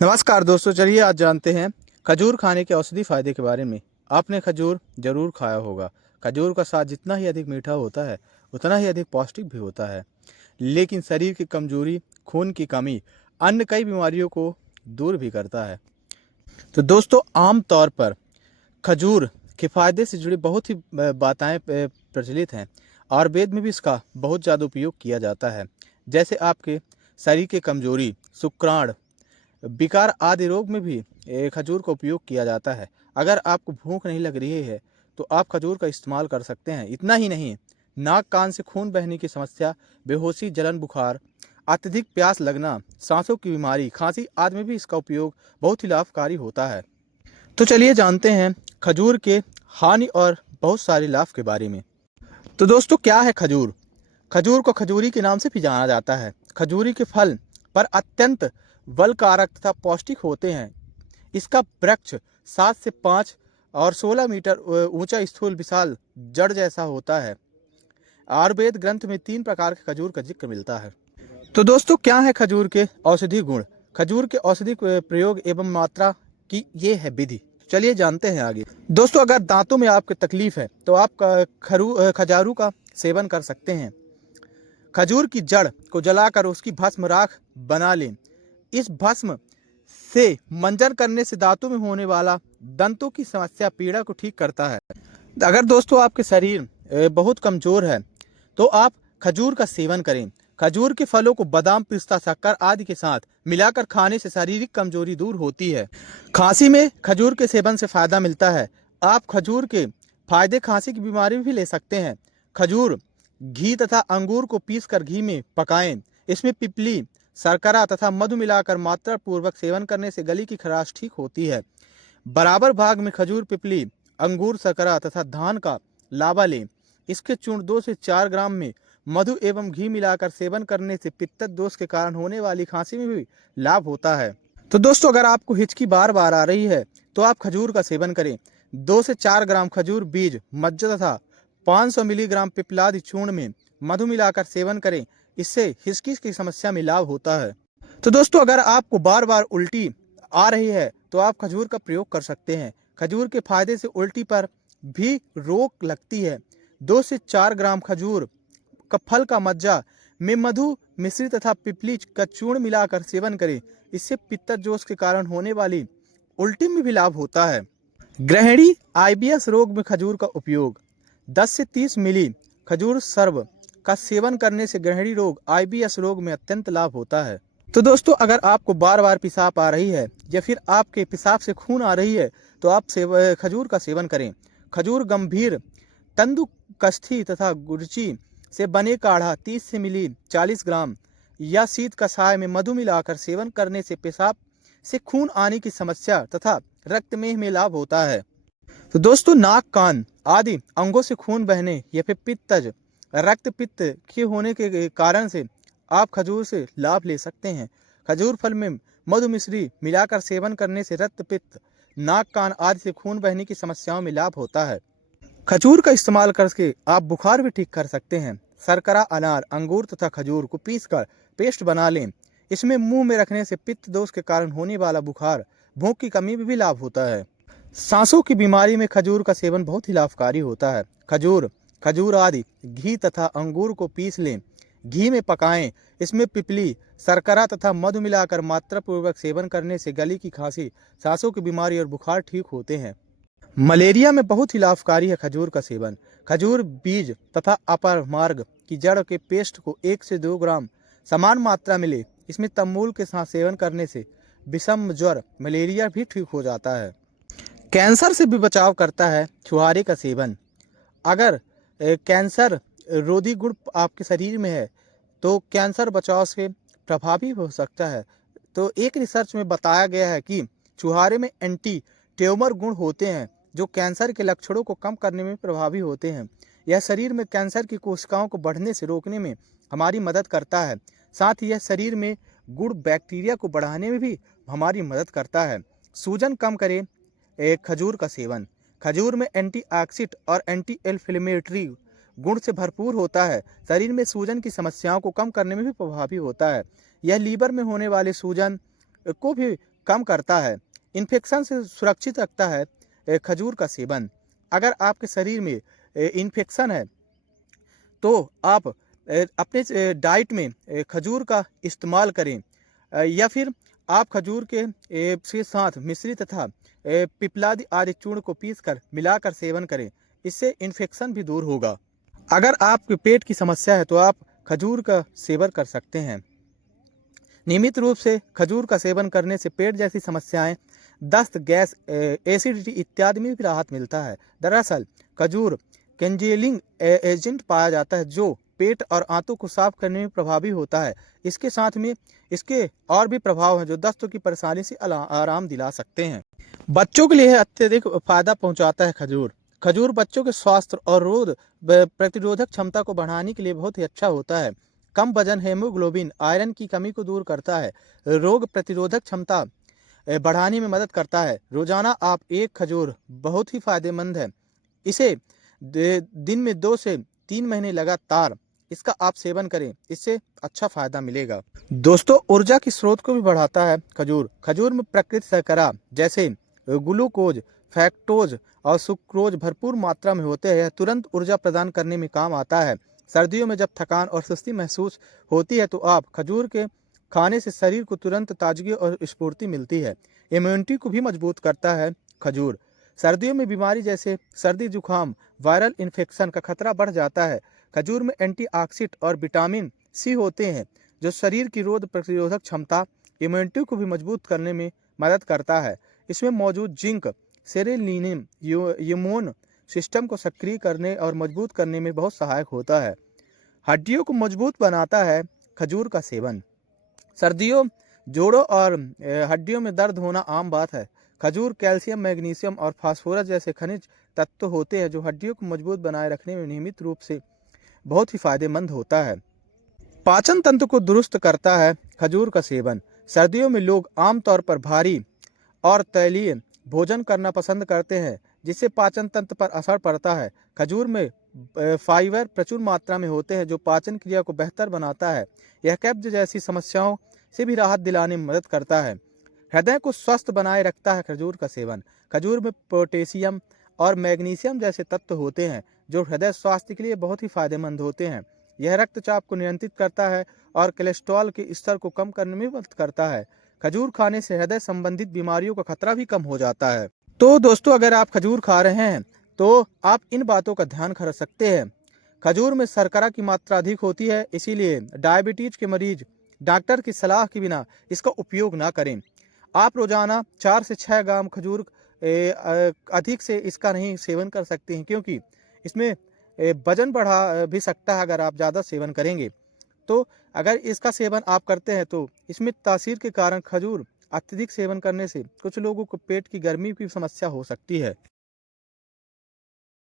नमस्कार दोस्तों, चलिए आज जानते हैं खजूर खाने के औषधि फायदे के बारे में। आपने खजूर जरूर खाया होगा। खजूर का स्वाद जितना ही अधिक मीठा होता है उतना ही अधिक पौष्टिक भी होता है, लेकिन शरीर की कमजोरी, खून की कमी, अन्य कई बीमारियों को दूर भी करता है। तो दोस्तों, आम तौर पर खजूर के फायदे से जुड़ी बहुत ही बातें प्रचलित हैं। आयुर्वेद में भी इसका बहुत ज़्यादा उपयोग किया जाता है। जैसे आपके शरीर की कमजोरी, शुक्राणु, विकार आदि रोग में भी खजूर का उपयोग किया जाता है। अगर आपको भूख नहीं लग रही है तो आप खजूर का इस्तेमाल कर सकते हैं। इतना ही नहीं, नाक कान से खून बहने की समस्या, बेहोशी, जलन, बुखार, अत्यधिक प्यास लगना, सांसों की बीमारी, खांसी आदि में भी इसका उपयोग बहुत ही लाभकारी होता है। तो चलिए जानते हैं खजूर के हानि और बहुत सारे लाभ के बारे में। तो दोस्तों, क्या है खजूर? खजूर को खजूरी के नाम से भी जाना जाता है। खजूरी के फल पर अत्यंत बलकारक तथा पौष्टिक होते हैं। इसका वृक्ष 7 से 5 और 16 मीटर ऊंचा, स्थूल, विशाल जड़ जैसा होता है। आयुर्वेद ग्रंथ में 3 प्रकार के खजूर का जिक्र मिलता है। तो दोस्तों, क्या है खजूर के औषधि गुण? खजूर के औषधि प्रयोग एवं मात्रा की ये है विधि। चलिए जानते हैं आगे। दोस्तों, अगर दांतों में आपको तकलीफ है तो आप खजारू का सेवन कर सकते हैं। खजूर की जड़ को जलाकर उसकी भस्म राख बना लें। इस भस्म से मंजन करने से दांतों में होने वाला दंतों की समस्या, पीड़ा को ठीक करता है। अगर दोस्तों आपके शरीर बहुत कमजोर है तो आप खजूर का सेवन करें। खजूर के फलों को बादाम, पिस्ता, शक्कर आदि के साथ मिलाकर खाने से शारीरिक कमजोरी दूर होती है। खांसी में खजूर के सेवन से फायदा मिलता है। आप खजूर के फायदे खांसी की बीमारी भी ले सकते हैं। खजूर, घी तथा अंगूर को पीसकर घी में पकाएं। इसमें पिपली, शर्करा तथा मधु मिलाकर मात्रा पूर्वक सेवन करने से गले की खराश ठीक होती है। बराबर भाग में खजूर, पिपली, अंगूर, शर्करा तथा धान का लावा लें। इसके चूर्ण 2 से 4 ग्राम में मधु एवं घी मिलाकर सेवन करने से पित्त दोष के कारण होने वाली खांसी में भी लाभ होता है। तो दोस्तों, अगर आपको हिचकी बार बार आ रही है तो आप खजूर का सेवन करें। 2 से 4 ग्राम खजूर बीज, मज्जा तथा 500 मिलीग्राम पिपलादि चूर्ण में मधु मिलाकर सेवन करें। इससे हिचकी की समस्या में लाभ होता है। तो दोस्तों, अगर आपको बार बार उल्टी आ रही है तो आप खजूर का प्रयोग कर सकते हैं। खजूर के फायदे से उल्टी पर भी रोक लगती है। 2 से 4 ग्राम खजूर का फल का मज्जा में मधु मिश्रित तथा पिपली का चूर्ण मिलाकर सेवन करें। इससे पित्त दोष के कारण होने वाली उल्टी में भी लाभ होता है। गृहिणी आईबीएस रोग में खजूर का उपयोग। 10 से 30 मिली खजूर सर्व का सेवन करने से गृहिणी रोग, आईबीएस रोग में अत्यंत लाभ होता है। तो दोस्तों, अगर आपको बार बार पेशाब आ रही है या फिर आपके पेशाब से खून आ रही है तो आप खजूर का सेवन करें। खजूर गंभीर तंदुकस्थि तथा गुर्ची से बने काढ़ा 30 से मिली 40 ग्राम या शीत कषाय में मधु मिलाकर सेवन करने से पेशाब से खून आने की समस्या तथा रक्तमेह में लाभ होता है। तो दोस्तों, नाक, कान आदि अंगों से खून बहने या फिर पित्तज, रक्त पित्त के होने के कारण से आप खजूर से लाभ ले सकते हैं। खजूर फल में मधु मिश्री मिलाकर सेवन करने से रक्त पित्त, नाक, कान आदि से खून बहने की समस्याओं में लाभ होता है। खजूर का इस्तेमाल करके आप बुखार भी ठीक कर सकते हैं। शर्करा, अनार, अंगूर तथा खजूर को पीसकर पेस्ट बना लें। इसमें मुंह में रखने से पित्त दोष के कारण होने वाला बुखार, भूख की कमी में भी लाभ होता है। सांसों की बीमारी में खजूर का सेवन बहुत ही लाभकारी होता है। खजूर आदि घी तथा अंगूर को पीस लें, घी में पकाएं। इसमें पिपली, शर्करा तथा मधु मिलाकर मात्रा पूर्वक सेवन करने से गले की खांसी, सांसों की बीमारी और बुखार ठीक होते हैं। मलेरिया में बहुत ही लाभकारी है खजूर का सेवन। खजूर बीज तथा अपर मार्ग की जड़ के पेस्ट को 1 से 2 ग्राम समान मात्रा में ले। इसमें तंबूल के साथ सेवन करने से विषम ज्वर, मलेरिया भी ठीक हो जाता है। कैंसर से भी बचाव करता है छुहारे का सेवन। अगर कैंसर रोधी गुण आपके शरीर में है तो कैंसर बचाव से प्रभावी हो सकता है। तो एक रिसर्च में बताया गया है कि छुहारे में एंटी ट्यूमर गुण होते हैं जो कैंसर के लक्षणों को कम करने में प्रभावी होते हैं। यह शरीर में कैंसर की कोशिकाओं को बढ़ने से रोकने में हमारी मदद करता है। साथ ही यह शरीर में गुड बैक्टीरिया को बढ़ाने में भी हमारी मदद करता है। सूजन कम करे खजूर का सेवन। खजूर में एंटीऑक्सीडेंट और एंटी इन्फ्लेमेटरी गुण से भरपूर होता है। शरीर में सूजन की समस्याओं को कम करने में भी प्रभावी होता है। यह लीवर में होने वाले सूजन को भी कम करता है, इन्फेक्शन से सुरक्षित रखता है खजूर का सेवन। अगर आपके शरीर में इन्फेक्शन है तो आप अपने डाइट में खजूर का इस्तेमाल करें, या फिर आप खजूर के साथ मिश्री तथा पिपलादी आदि चूर्ण को पीसकर मिलाकर सेवन करें, इससे इन्फेक्शन भी दूर होगा। अगर आपके पेट की समस्या है तो आप खजूर का सेवन कर सकते हैं। नियमित रूप से खजूर का सेवन करने से पेट जैसी समस्याएं, दस्त, गैस, एसिडिटी इत्यादि में भी राहत मिलता है। दरअसल खजूर कैंजेलिंग एजेंट पाया जाता है जो पेट और आंतों को साफ करने में प्रभावी होता है। इसके साथ में इसके और भी प्रभाव हैं जो दस्तों की परेशानी से आराम दिला सकते हैं। बच्चों के लिए अत्यधिक फायदा पहुंचाता है खजूर। खजूर बच्चों के स्वास्थ्य और रोग प्रतिरोधक क्षमता को बढ़ाने के लिए बहुत ही अच्छा होता है। कम वजन, हेमोग्लोबिन, आयरन की कमी को दूर करता है, रोग प्रतिरोधक क्षमता बढ़ाने में मदद करता है। रोजाना आप एक खजूर बहुत ही फायदेमंद है। इसे दिन में 2 से 3 महीने लगातार इसका आप सेवन करें, इससे अच्छा फायदा मिलेगा। दोस्तों, ऊर्जा की स्रोत को भी बढ़ाता है खजूर। खजूर में प्राकृतिक शर्करा जैसे ग्लूकोज, फैक्टोज और सुक्रोज भरपूर मात्रा में होते हैं। यह तुरंत ऊर्जा प्रदान करने में काम आता है। सर्दियों में जब थकान और सुस्ती महसूस होती है तो आप खजूर के खाने से शरीर को तुरंत ताजगी और स्फूर्ति मिलती है। इम्यूनिटी को भी मजबूत करता है खजूर। सर्दियों में बीमारी जैसे सर्दी, जुकाम, वायरल इन्फेक्शन का खतरा बढ़ जाता है। खजूर में एंटीऑक्सीडेंट और विटामिन सी होते हैं जो शरीर की रोग प्रतिरोधक क्षमता, इम्यूनिटी को भी मजबूत करने में मदद करता है। इसमें मौजूद जिंक सेलेनियम इम्यून सिस्टम को सक्रिय करने और मजबूत करने में बहुत सहायक होता है। हड्डियों को मजबूत बनाता है खजूर का सेवन। सर्दियों, जोड़ों और हड्डियों में दर्द होना आम बात है। खजूर कैल्शियम, मैग्नीशियम और फास्फोरस जैसे खनिज तत्व होते हैं जो हड्डियों को मजबूत बनाए रखने में नियमित रूप से बहुत ही फायदेमंद होता है। पाचन तंत्र को दुरुस्त करता है खजूर का सेवन। सर्दियों में लोग आमतौर पर भारी और तैलीय भोजन करना पसंद करते हैं जिससे पाचन तंत्र पर असर पड़ता है। खजूर में फाइबर प्रचुर मात्रा में होते हैं जो पाचन क्रिया को बेहतर बनाता है। यह कब्ज जैसी समस्याओं से भी राहत दिलाने में मदद करता है। हृदय को स्वस्थ बनाए रखता है खजूर का सेवन। खजूर में पोटेशियम और मैग्नीशियम जैसे तत्व होते हैं जो हृदय स्वास्थ्य के लिए बहुत ही फायदेमंद होते हैं। यह रक्तचाप को नियंत्रित करता है और कोलेस्ट्रॉल के स्तर को कम करने में मदद करता है। खजूर खाने से हृदय संबंधित बीमारियों का खतरा भी कम हो जाता है। तो दोस्तों, अगर आप खजूर खा रहे हैं तो आप इन बातों का ध्यान रख सकते हैं। खजूर में शर्करा की मात्रा अधिक होती है, इसीलिए डायबिटीज के मरीज डॉक्टर की सलाह के बिना इसका उपयोग ना करें। आप रोजाना 4 से 6 ग्राम खजूर अधिक से इसका नहीं सेवन कर सकते हैं क्योंकि इसमें वजन बढ़ा भी सकता है अगर आप ज़्यादा सेवन करेंगे। तो अगर इसका सेवन आप करते हैं तो इसमें तासीर के कारण खजूर अत्यधिक सेवन करने से कुछ लोगों को पेट की गर्मी की समस्या हो सकती है।